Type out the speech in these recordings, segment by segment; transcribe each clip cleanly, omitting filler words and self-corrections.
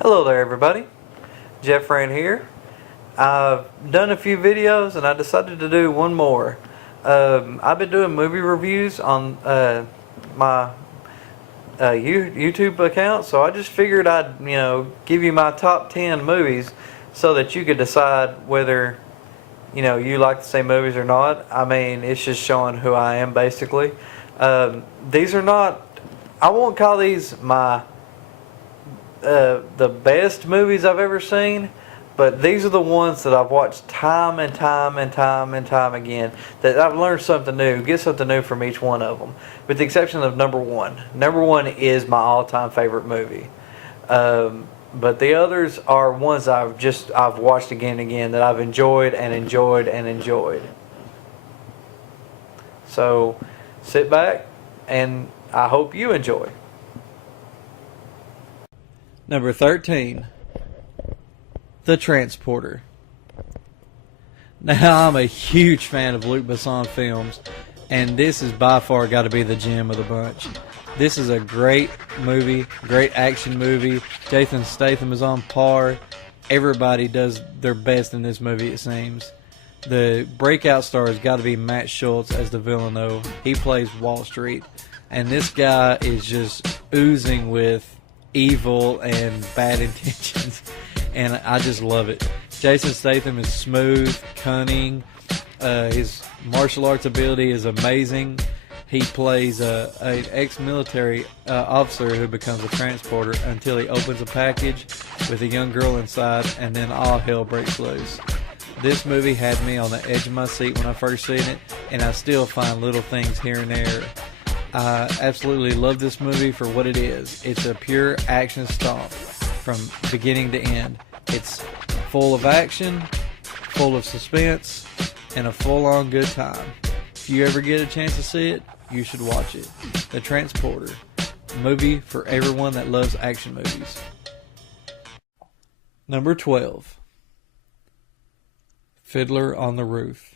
Hello there everybody, Jeff Rayne here. I've done a few videos and I decided to do one more. I've been doing movie reviews on my YouTube account, so I just figured I'd give you my top 10 movies so that you could decide whether you like the same movies or not. I mean, it's just showing who I am basically. These are not, I won't call these my the best movies I've ever seen, but these are the ones that I've watched time and time and time and time again, that I've learned something new, get something new from each one of them, with the exception of number one. Number one is my all-time favorite movie. But the others are ones I've watched again and again that I've enjoyed and enjoyed and enjoyed. So sit back and I hope you enjoy. Number 13, The Transporter. Now, I'm a huge fan of Luc Besson films, and this is by far got to be the gem of the bunch. This is a great movie, great action movie. Jason Statham is on par. Everybody does their best in this movie, it seems. The breakout star has got to be Matt Schultz as the villain, though. He plays Wall Street, and this guy is just oozing with evil and bad intentions, and I just love it. Jason Statham is smooth, cunning. His martial arts ability is amazing. He plays an ex-military officer who becomes a transporter until he opens a package with a young girl inside, and then all hell breaks loose. This movie had me on the edge of my seat when I first seen it, and I still find little things here and there. I absolutely love this movie for what it is. It's a pure action stomp from beginning to end. It's full of action, full of suspense, and a full-on good time. If you ever get a chance to see it, you should watch it. The Transporter, a movie for everyone that loves action movies. Number 12, Fiddler on the Roof.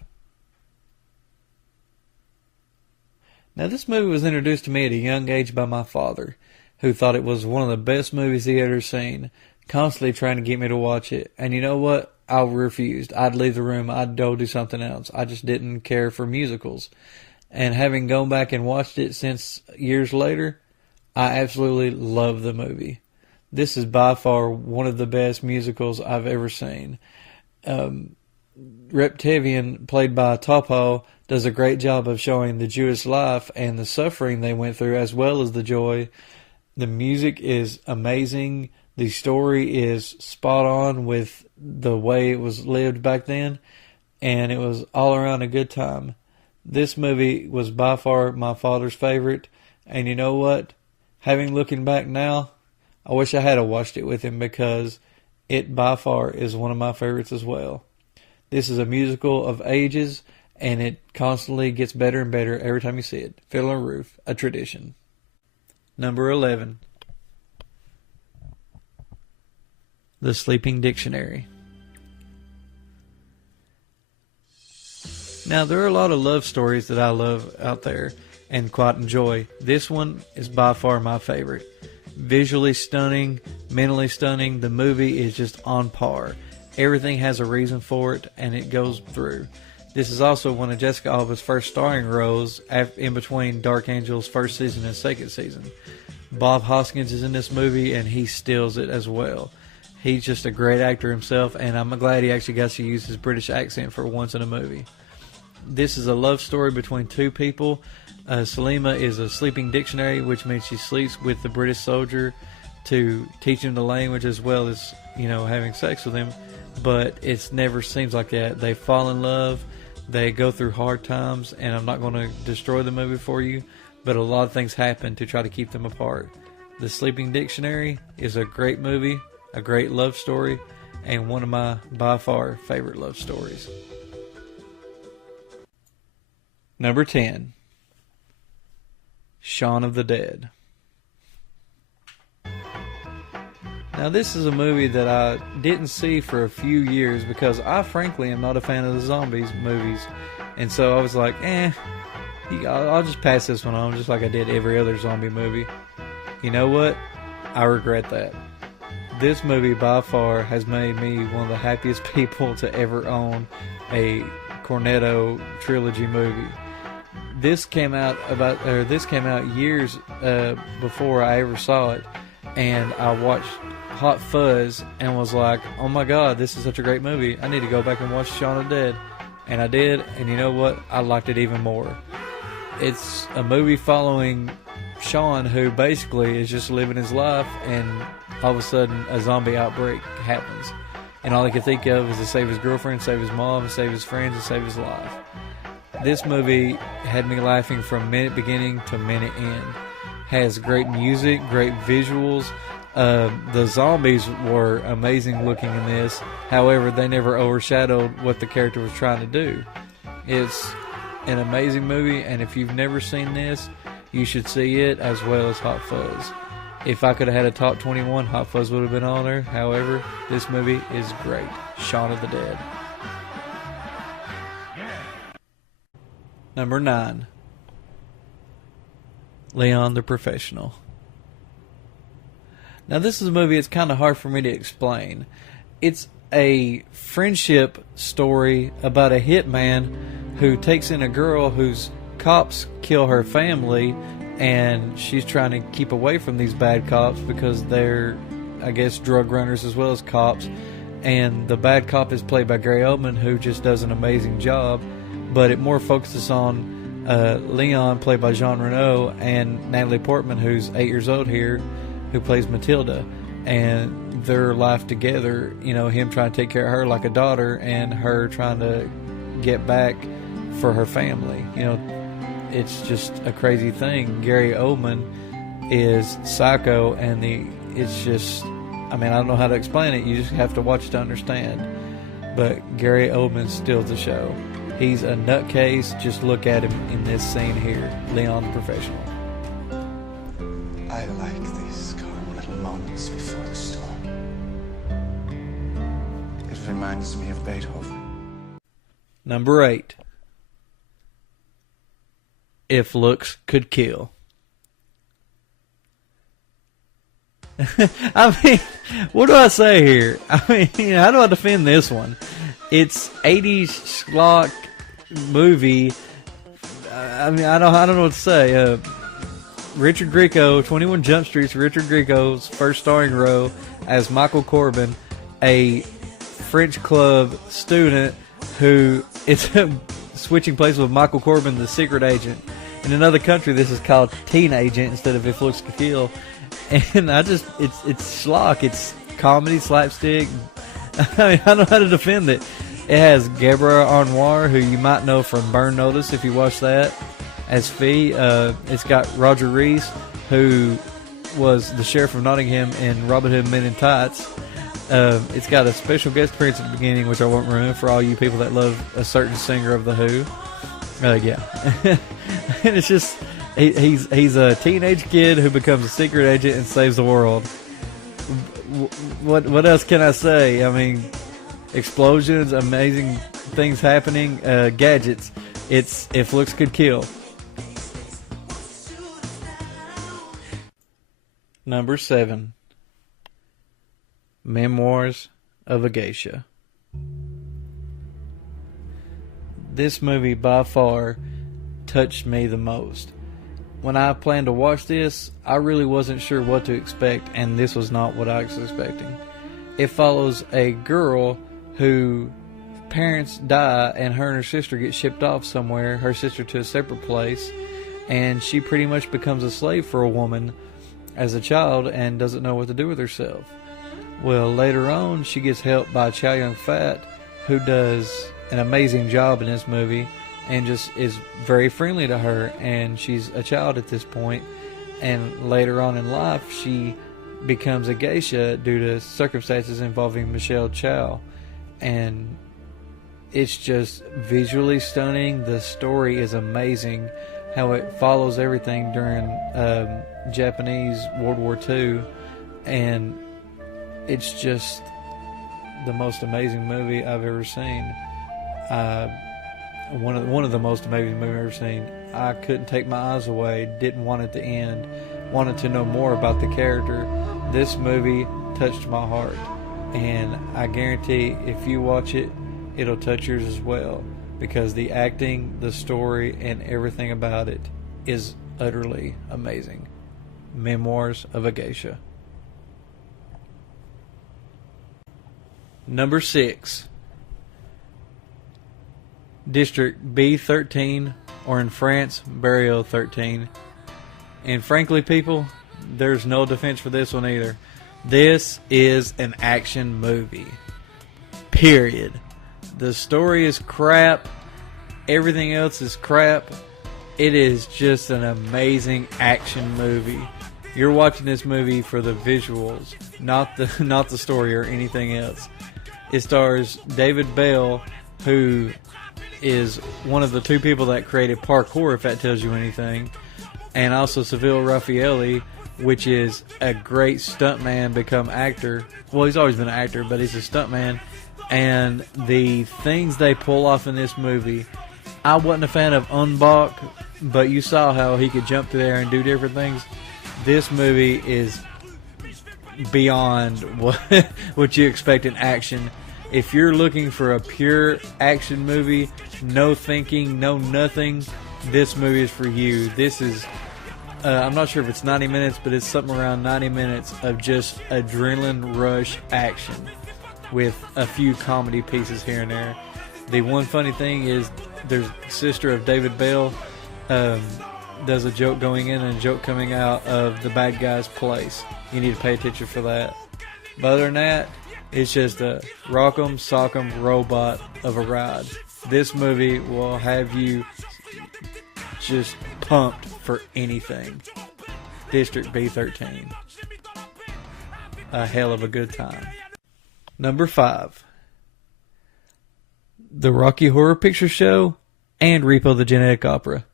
Now, this movie was introduced to me at a young age by my father, who thought it was one of the best movies he had ever seen, constantly trying to get me to watch it. And you know what? I refused. I'd leave the room. I'd go do something else. I just didn't care for musicals. And having gone back and watched it since years later, I absolutely love the movie. This is by far one of the best musicals I've ever seen. Reptavian, played by Topol, does a great job of showing the Jewish life and the suffering they went through, as well as the joy. The music is amazing. The story is spot on with the way it was lived back then, and it was all around a good time. This movie was by far my father's favorite, and you know what? Looking back now, I wish I had watched it with him, because it by far is one of my favorites as well. This is a musical of ages, and it constantly gets better and better every time you see it. Fiddler on the Roof, a tradition. Number 11, The Sleeping Dictionary. Now, there are a lot of love stories that I love out there and quite enjoy. This one is by far my favorite. Visually stunning, mentally stunning. The movie is just on par. Everything has a reason for it, and it goes through. This is also one of Jessica Alba's first starring roles in between Dark Angel's first season and second season. Bob Hoskins is in this movie, and he steals it as well. He's just a great actor himself, and I'm glad he actually got to use his British accent for once in a movie. This is a love story between two people. Salima is a sleeping dictionary, which means she sleeps with the British soldier to teach him the language, as well as, having sex with him. But it never seems like that. They fall in love. They go through hard times, and I'm not going to destroy the movie for you, but a lot of things happen to try to keep them apart. The Sleeping Dictionary is a great movie, a great love story, and one of my, by far, favorite love stories. Number 10, Shaun of the Dead. Now, this is a movie that I didn't see for a few years because I frankly am not a fan of the zombies movies. And so I was like, I'll just pass this one on, just like I did every other zombie movie. You know what? I regret that. this movie by far has made me one of the happiest people to ever own a Cornetto trilogy movie. This came out years before I ever saw it, and I watched Hot Fuzz and was like, oh my god, this is such a great movie. I need to go back and watch Shaun of the Dead. And I did, and you know what? I liked it even more. It's a movie following Shaun, who basically is just living his life, and all of a sudden a zombie outbreak happens. And all he can think of is to save his girlfriend, save his mom, save his friends, and save his life. This movie had me laughing from minute beginning to minute end. Has great music, great visuals. The zombies were amazing looking in this. However, they never overshadowed what the character was trying to do. It's an amazing movie, and if you've never seen this, you should see it, as well as Hot Fuzz. If I could have had a top 21, Hot Fuzz would have been on there. However, this movie is great. Shaun of the Dead. Number 9. Leon the Professional. Now, this is a movie it's kind of hard for me to explain. It's a friendship story about a hitman who takes in a girl whose cops kill her family, and she's trying to keep away from these bad cops because they're, I guess, drug runners as well as cops. And the bad cop is played by Gary Oldman, who just does an amazing job. But it more focuses on Leon, played by Jean Reno, and Natalie Portman, who's 8 years old here, who plays Matilda, and their life together, you know, him trying to take care of her like a daughter, and her trying to get back for her family. You know, it's just a crazy thing. Gary Oldman is psycho, and it's just, I mean, I don't know how to explain it. You just have to watch to understand. But Gary Oldman steals the show. He's a nutcase. Just look at him in this scene here. Leon the Professional. I like these calm little moments before the storm. It reminds me of Beethoven. Number 8. If Looks Could Kill. I mean, what do I say here? I mean, how do I defend this one? It's 80s schlock movie. I mean, I don't know what to say. Richard Grieco, 21 Jump Street's Richard Grieco's first starring role as Michael Corbin, a French club student who is switching places with Michael Corbin, the secret agent. In another country, this is called Teen Agent instead of If Looks Could Kill. And it's schlock. It's comedy, slapstick. I mean, I don't know how to defend it. It has Gabrielle Anwar, who you might know from Burn Notice if you watch that, as Fee. It's got Roger Rees, who was the sheriff of Nottingham in Robin Hood Men in Tights. It's got a special guest appearance at the beginning, which I won't ruin for all you people that love a certain singer of The Who. Yeah. And it's just, he's a teenage kid who becomes a secret agent and saves the world. What else can I say? I mean, explosions, amazing things happening, gadgets. It's If Looks Could Kill. Number 7. Memoirs of a Geisha. This movie by far touched me the most. When I planned to watch this, I really wasn't sure what to expect, and this was not what I was expecting. It follows a girl who parents die, and her sister get shipped off somewhere, her sister to a separate place, and she pretty much becomes a slave for a woman as a child and doesn't know what to do with herself. Well, later on, she gets helped by Chow Yun-fat, who does an amazing job in this movie and just is very friendly to her, and she's a child at this point, and later on in life she becomes a geisha due to circumstances involving Michelle Chow, and it's just visually stunning. The story is amazing, how it follows everything during Japanese World War II, and it's just the most amazing movie I've ever seen. One of the most amazing movies I've ever seen. I couldn't take my eyes away. Didn't want it to end. wanted to know more about the character. This movie touched my heart, and I guarantee if you watch it, it'll touch yours as well, because the acting, the story, and everything about it is utterly amazing. Memoirs of a Geisha. Number 6. District B13, or in France, Burial 13. And frankly, people, there's no defense for this one either. This is an action movie. Period. The story is crap. Everything else is crap. It is just an amazing action movie. You're watching this movie for the visuals, not the story or anything else. It stars David Bell, who is one of the 2 people that created parkour, if that tells you anything, and also Seville Raffaelli, which is a great stuntman become actor. Well, he's always been an actor, but he's a stuntman. And the things they pull off in this movie, I wasn't a fan of Unbach, but you saw how he could jump through there and do different things. This movie is beyond what you expect in action. If you're looking for a pure action movie, no thinking, no nothing, this movie is for you. This is, I'm not sure if it's 90 minutes, but it's something around 90 minutes of just adrenaline rush action with a few comedy pieces here and there. The one funny thing is there's sister of David Bell does a joke going in and a joke coming out of the bad guy's place. You need to pay attention for that. But other than that, it's just a rock'em sock'em robot of a ride. This movie will have you just pumped for anything. District B13. A hell of a good time. Number 5. The Rocky Horror Picture Show and Repo the Genetic Opera.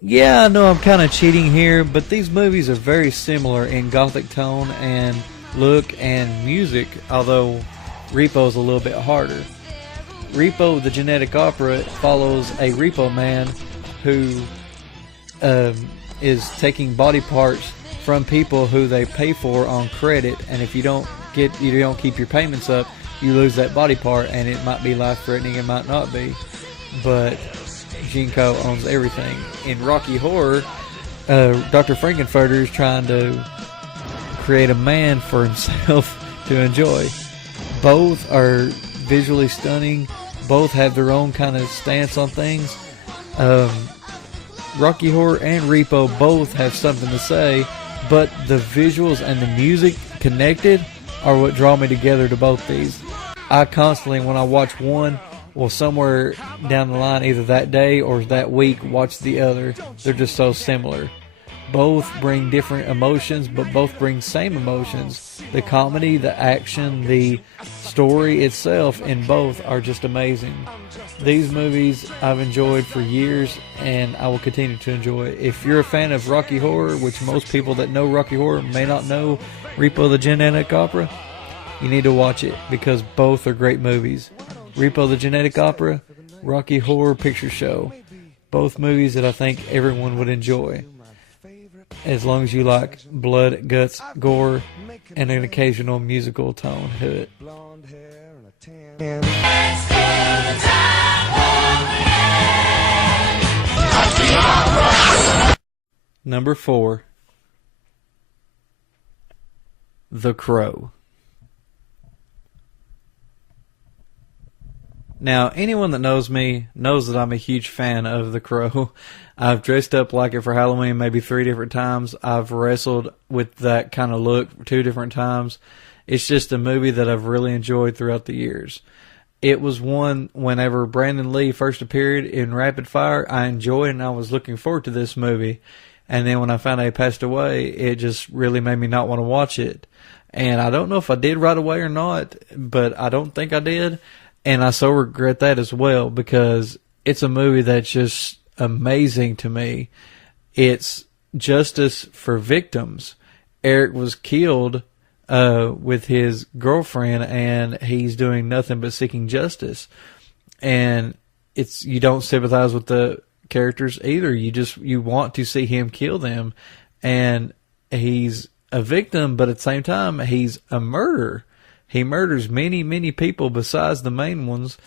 Yeah, I know I'm kind of cheating here, but these movies are very similar in gothic tone and look and music, although Repo's a little bit harder. Repo the Genetic Opera follows a repo man who is taking body parts from people who they pay for on credit, and if you don't keep your payments up, you lose that body part, and it might be life-threatening, it might not be, but Jinko owns everything. In Rocky Horror, Dr. Frankenfurter is trying to create a man for himself to enjoy. Both are visually stunning. Both have their own kind of stance on things. Rocky Horror and Repo both have something to say, but the visuals and the music connected are what draw me together to both these. I constantly, when I watch one, will somewhere down the line, either that day or that week, watch the other. They're just so similar. Both bring different emotions, but both bring same emotions. The comedy, the action, the story itself in both are just amazing. These movies I've enjoyed for years, and I will continue to enjoy. If you're a fan of Rocky Horror, which most people that know Rocky Horror may not know Repo the Genetic Opera, you need to watch it because both are great movies. Repo the Genetic Opera, Rocky Horror Picture Show. Both movies that I think everyone would enjoy, as long as you like blood, guts, gore, and an occasional musical tone to it. Number 4. The Crow. Now, anyone that knows me knows that I'm a huge fan of The Crow. I've dressed up like it for Halloween maybe 3 different times. I've wrestled with that kind of look 2 different times. It's just a movie that I've really enjoyed throughout the years. It was one, whenever Brandon Lee first appeared in Rapid Fire, I enjoyed and I was looking forward to this movie. And then when I found out he passed away, it just really made me not want to watch it. And I don't know if I did right away or not, but I don't think I did. And I so regret that as well, because it's a movie that's just amazing to me. It's justice for victims. Eric was killed with his girlfriend, and he's doing nothing but seeking justice. And you don't sympathize with the characters either. You want to see him kill them, and he's a victim, but at the same time, he's a murderer. He murders many, many people besides the main ones,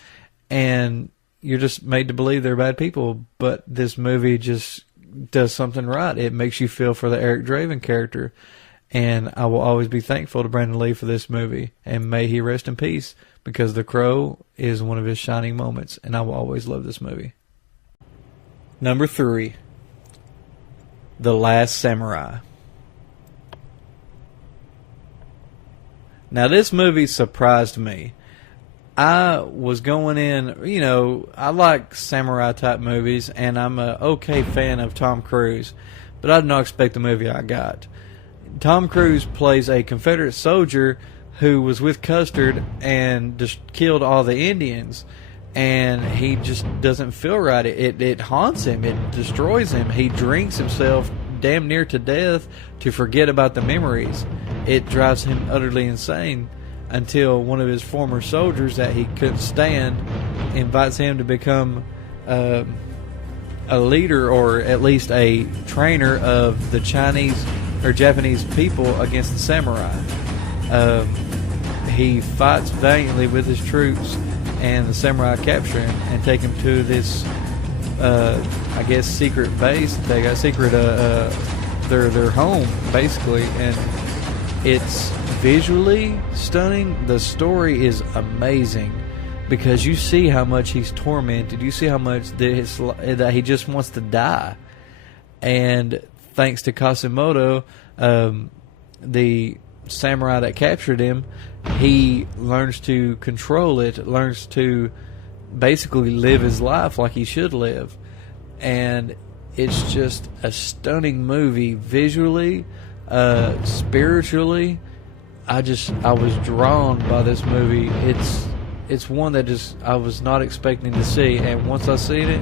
and you're just made to believe they're bad people. But this movie just does something right. It makes you feel for the Eric Draven character, and I will always be thankful to Brandon Lee for this movie, and may he rest in peace, because The Crow is one of his shining moments, and I will always love this movie. Number 3, The Last Samurai. Now, this movie surprised me. I was going in, I like samurai-type movies, and I'm a okay fan of Tom Cruise, but I did not expect the movie I got. Tom Cruise plays a Confederate soldier who was with Custer and just killed all the Indians, and he just doesn't feel right. It haunts him. It destroys him. He drinks himself damn near to death to forget about the memories. It drives him utterly insane until one of his former soldiers that he couldn't stand invites him to become a leader, or at least a trainer of the Chinese or Japanese people against the samurai. He fights valiantly with his troops, and the samurai capture him and take him to this, I guess, secret base. They got secret, their home, basically, and it's visually stunning. The story is amazing because you see how much he's tormented. You see how much that he just wants to die. And thanks to Kasimoto, the samurai that captured him, he learns to control it, learns to basically live his life like he should live. And it's just a stunning movie visually, spiritually. I was drawn by this movie. It's one that I was not expecting to see, and once I seen it,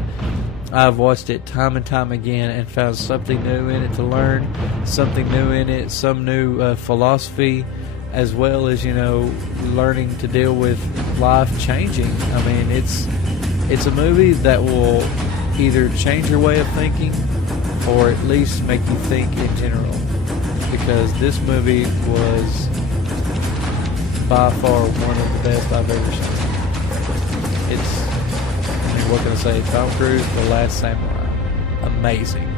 I've watched it time and time again and found something new in it to learn, something new in it, some new philosophy, as well as learning to deal with life changing. I mean, it's a movie that will either change your way of thinking or at least make you think in general, because this movie was by far one of the best I've ever seen. What can I say? Tom Cruise, The Last Samurai. Amazing.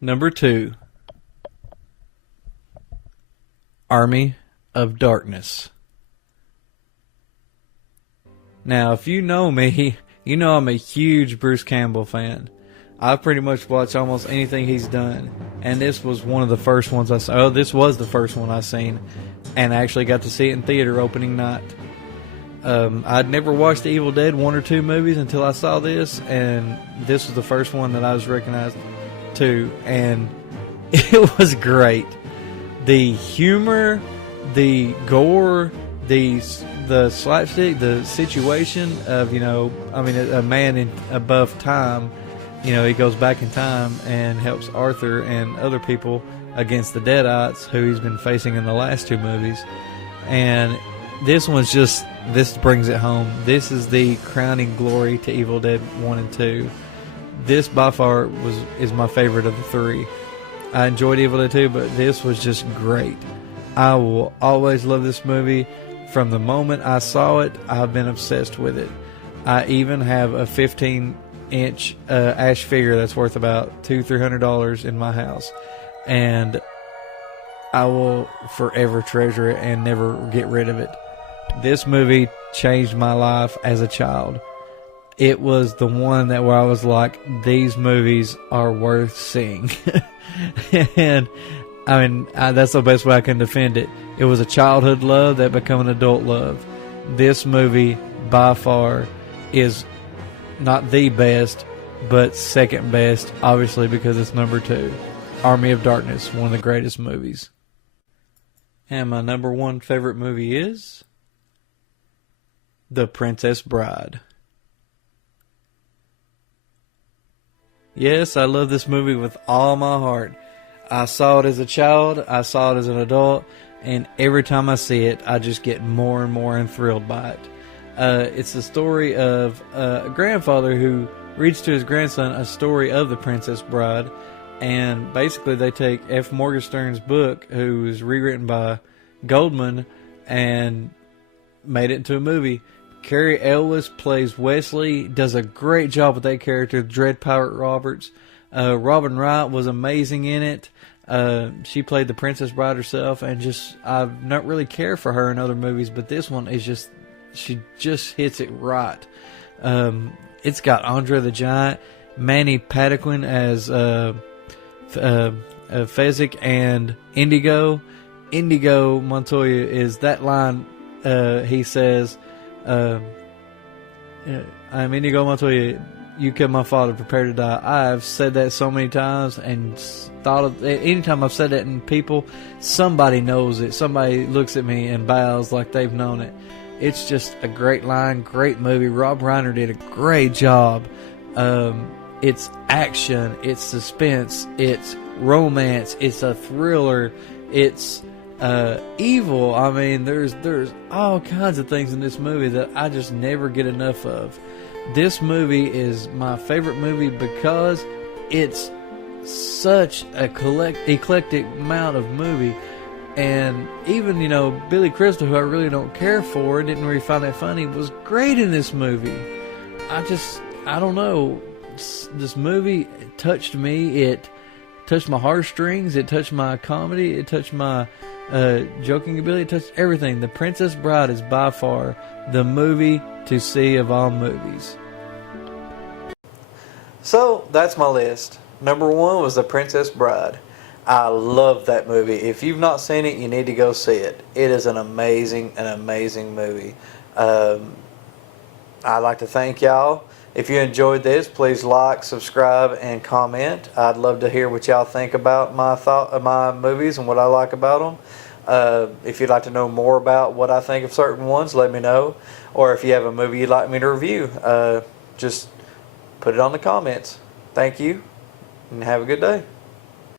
Number 2, Army of Darkness. Now, if you know me, you know I'm a huge Bruce Campbell fan. I pretty much watch almost anything he's done, and this was one of the first ones I saw. Oh, this was the first one I seen, and I actually got to see it in theater opening night. I'd never watched the Evil Dead 1 or 2 movies until I saw this, and this was the first one that I was recognized to, and it was great. The humor, the gore, the slapstick, the situation of, a man above time, he goes back in time and helps Arthur and other people against the Deadites who he's been facing in the last 2 movies. And this brings it home. This is the crowning glory to Evil Dead 1 and 2. This by far is my favorite of the 3. I enjoyed Evil Dead 2, but this was just great. I will always love this movie. From the moment I saw it, I've been obsessed with it. I even have a 15-inch ash figure that's worth about $200-300 in my house. And I will forever treasure it and never get rid of it. This movie changed my life as a child. It was the one where I was like, these movies are worth seeing. And I mean, that's the best way I can defend it. It was a childhood love that became an adult love. This movie, by far, is not the best, but second best, obviously, because it's number 2. Army of Darkness, one of the greatest movies. And my number 1 favorite movie is The Princess Bride. Yes, I love this movie with all my heart. I saw it as a child, I saw it as an adult, and every time I see it, I just get more and more enthralled by it. It's the story of a grandfather who reads to his grandson a story of the Princess Bride, and basically they take F. Morgenstern's book, who was rewritten by Goldman, and made it into a movie. Carrie Elwes plays Wesley, does a great job with that character, Dread Pirate Roberts. Robin Wright was amazing in it. She played the Princess Bride herself, and just I've not really cared for her in other movies, but this one is just, she just hits it right. It's got Andre the Giant, Manny Patinkin as Fezzik, and Indigo Montoya is that line. He says, "I'm Indigo Montoya. You killed my father. Prepare to die." I've said that so many times, and thought of anytime I've said that, and people, somebody knows it. Somebody looks at me and bows like they've known it. It's just a great line, great movie. Rob Reiner did a great job. It's action, it's suspense, it's romance, it's a thriller, it's evil. I mean, there's all kinds of things in this movie that I just never get enough of. This movie is my favorite movie because it's such a eclectic amount of movie. And even, Billy Crystal, who I really don't care for, didn't really find that funny, was great in this movie. I don't know. This movie touched me. It touched my heartstrings. It touched my comedy. It touched my joking ability. It touched everything. The Princess Bride is by far the movie to see of all movies. So, that's my list. Number 1 was The Princess Bride. I love that movie. If you've not seen it, you need to go see it. It is an amazing movie. I'd like to thank y'all. If you enjoyed this, please like, subscribe, and comment. I'd love to hear what y'all think about my movies and what I like about them. If you'd like to know more about what I think of certain ones, let me know. Or if you have a movie you'd like me to review, just put it on the comments. Thank you, and have a good day.